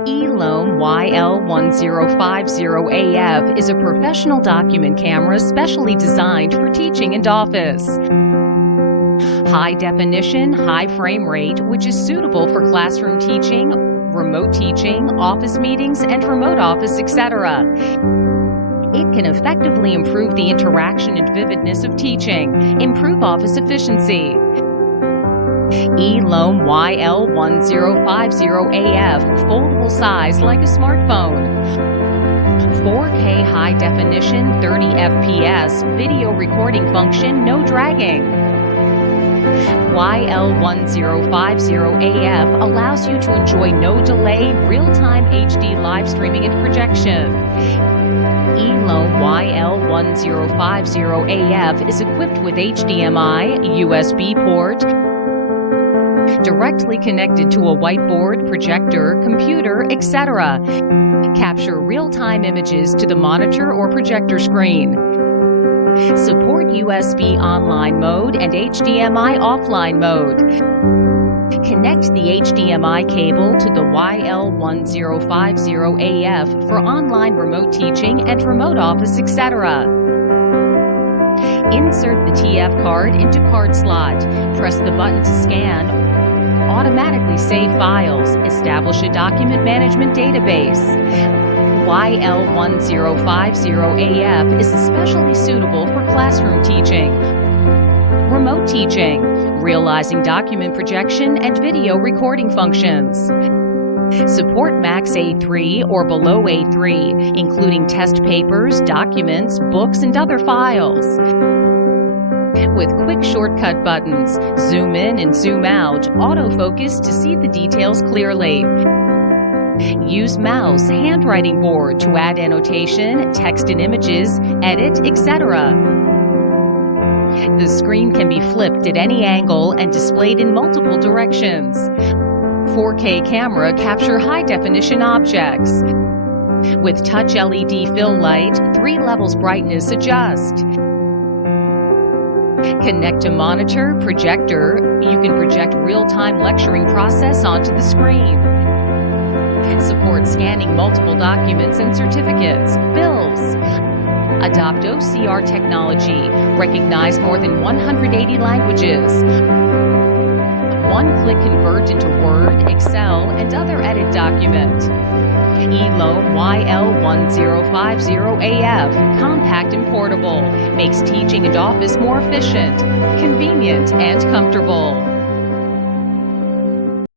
Eloam YL1050AF is a professional document camera specially designed for teaching and office. High definition, high frame rate, which is suitable for classroom teaching, remote teaching, office meetings, and remote office, etc. It can effectively improve the interaction and vividness of teaching, improve office efficiency. Eloam YL1050AF, foldable size like a smartphone. 4K high definition, 30 FPS, video recording function, no dragging. YL1050AF allows you to enjoy no delay, real-time HD live streaming and projection. Eloam YL1050AF is equipped with HDMI, USB port, directly connected to a whiteboard, projector, computer, etc. Capture real-time images to the monitor or projector screen. Support USB online mode and HDMI offline mode. Connect the HDMI cable to the YL1050AF for online remote teaching and remote office, etc. Insert the TF card into card slot. Press the button to scan. Automatically save files. Establish a document management database. YL1050AF is especially suitable for classroom teaching, remote teaching, realizing document projection and video recording functions. Support max A3 or below A3, including test papers, documents, books, and other files. With quick shortcut buttons, zoom in and zoom out, autofocus to see the details clearly. Use mouse, handwriting board to add annotation, text and images, edit, etc. The screen can be flipped at any angle and displayed in multiple directions. 4K camera capture high-definition objects. With touch LED fill light, 3 levels brightness adjust. Connect to monitor, projector. You can project real-time lecturing process onto the screen. Support scanning multiple documents and certificates, bills. Adopt OCR technology. Recognize more than 180 languages. One-click convert into Word, Excel, and other edit document. Eloam YL1050AF, compact and portable, makes teaching and office more efficient, convenient, and comfortable.